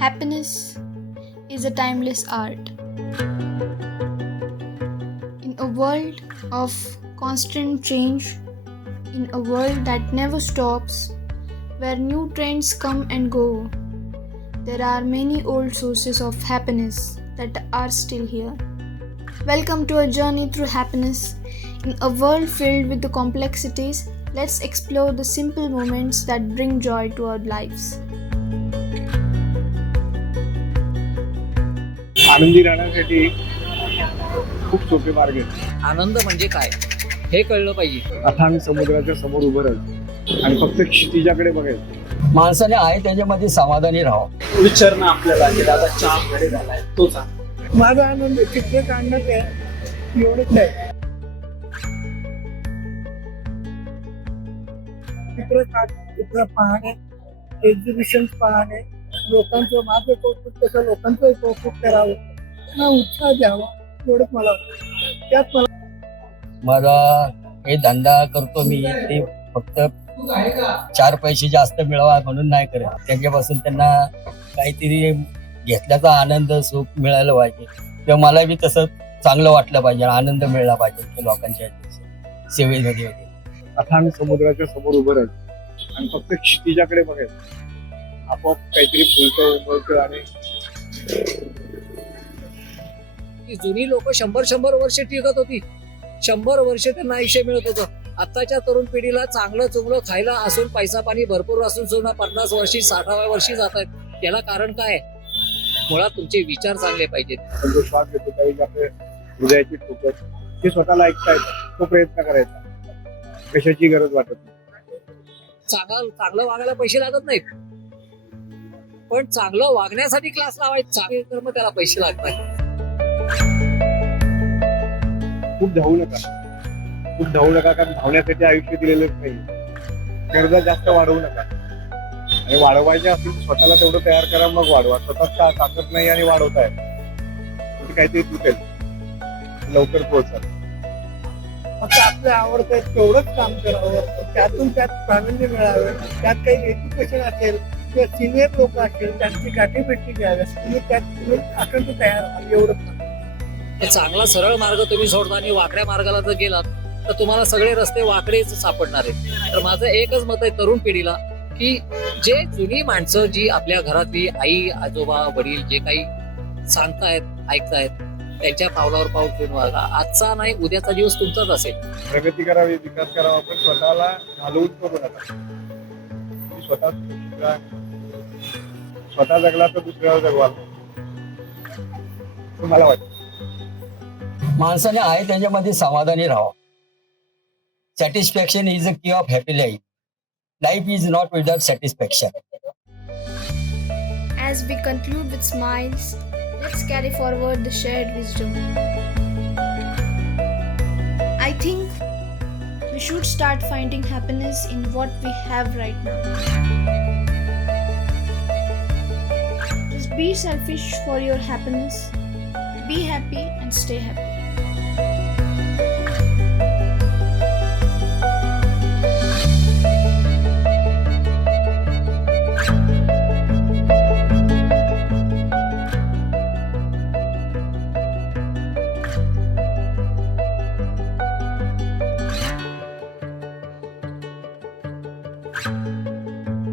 Happiness is a timeless art. In a world of constant change, in a world that never stops, where new trends come and go, there are many old sources of happiness that are still here. Welcome to a journey through happiness. In a world filled with the complexities, let's explore the simple moments that bring joy to our lives. आनंदी राहण्यासाठी खूप सोपे मार्ग आहेत. आनंद म्हणजे काय हे कळलं पाहिजे. अथांग समुद्राच्या समोर उभं राहायचं आणि फक्त क्षितिजाकडे बघायचं. माणसाने आहे त्याच्यामध्ये समाधानी राहावं. विचारणं आपल्याला की दादा चहा घरी झालाय तो सांग. माझा आनंद चित्र काढण्यात आहे एवढंच आहे. चित्र पाहणे, एक्झिबिशन पाहणे, लोकांचं माझं कौतुक तसं लोकांचं कौतुक करावं, त्यांना उत्साह द्यावा एवढंच मला वाटतं. त्यात मला माझा हे धंदा करतो मी ते फक्त 4 पैसे जास्त मिळवा म्हणून नाही करत. त्याच्यापासून त्यांना काहीतरी घेतल्याचा आनंद सुख मिळालं पाहिजे किंवा मला बी तसं चांगलं वाटलं पाहिजे, आनंद मिळाला पाहिजे ते लोकांच्या सेवेमध्ये वगैरे. अथांग समुद्राच्या समोर उभं राहायचं आणि फक्त क्षितिजाकडे बघायचं. आपोआप काहीतरी फुलतं उमलतं आणि की जुनी लोक 100 वर्ष टिकत होती. 100 वर्ष त्यांना आयुष्य मिळत होतं. आताच्या तरुण पिढीला चांगलं चुंगलं खायला असून पैसा पाणी भरपूर असून सुद्धा 50 वर्षी 60व्या वर्षी जात आहेत. याला कारण काय? मुळात तुमचे विचार चांगले पाहिजेत. आपण जो श्वास घेतो त्यावेळी आपल्या हृदयाची ठोकर ते स्वतःला ऐकता येतं. तो प्रयत्न करायचा, कशाची गरज वाटत नाही. चांगलं वागायला पैसे लागत नाहीत, पण चांगलं वागण्यासाठी क्लास लावायचं तर मग त्याला पैसे लागतात. खूप धावू नका कारण धावण्यासाठी आयुष्य दिलेलंच नाही. गरजा जास्त वाढवू नका आणि वाढवायच्या असतील तर स्वतःला तेवढं तयार करा, मग वाढवा. स्वतःच ताकद नाही आणि वाढवताय काहीतरी तुटेल, लवकर पोहोचाल. फक्त आपल्या आवडतं तेवढंच काम करावं, त्यातून त्यात प्रावीण्य मिळावं. त्यात काही एज्युकेशन असेल किंवा सिनियर लोक असतील त्यांची गाठीभेटी घ्याव्या, तुम्ही त्यात अखंड तयार व्हा एवढं. चांगला सरळ मार्ग तुम्ही सोडता आणि वाकड्या मार्गाला जर गेलात तर तुम्हाला सगळे रस्ते वाकडेच सापडणार आहेत. तर माझं एकच मत आहे तरुण पिढीला की जे जुनी माणसं जी आपल्या घरातली आई आजोबा वडील जे काही सांगतायत ऐकतायत त्यांच्या पावलावर पाऊल ठेवून वागा. आजचा नाही उद्याचा दिवस तुमचाच असेल. प्रगती करावी, विकास करावा, पण स्वतःला घालवून करू नका. स्वतः जगला तर दुसऱ्यावर जगवाल मला वाटतं. माणसाने आहे त्याच्यामध्ये समाधानी राहावं. सॅटिस्फॅक्शन इज अ की of happy life. Life is not without satisfaction. As we conclude with smiles, let's carry forward the shared wisdom. I think we should start finding happiness in what we have right now. Just be selfish for your happiness. Be happy and stay happy.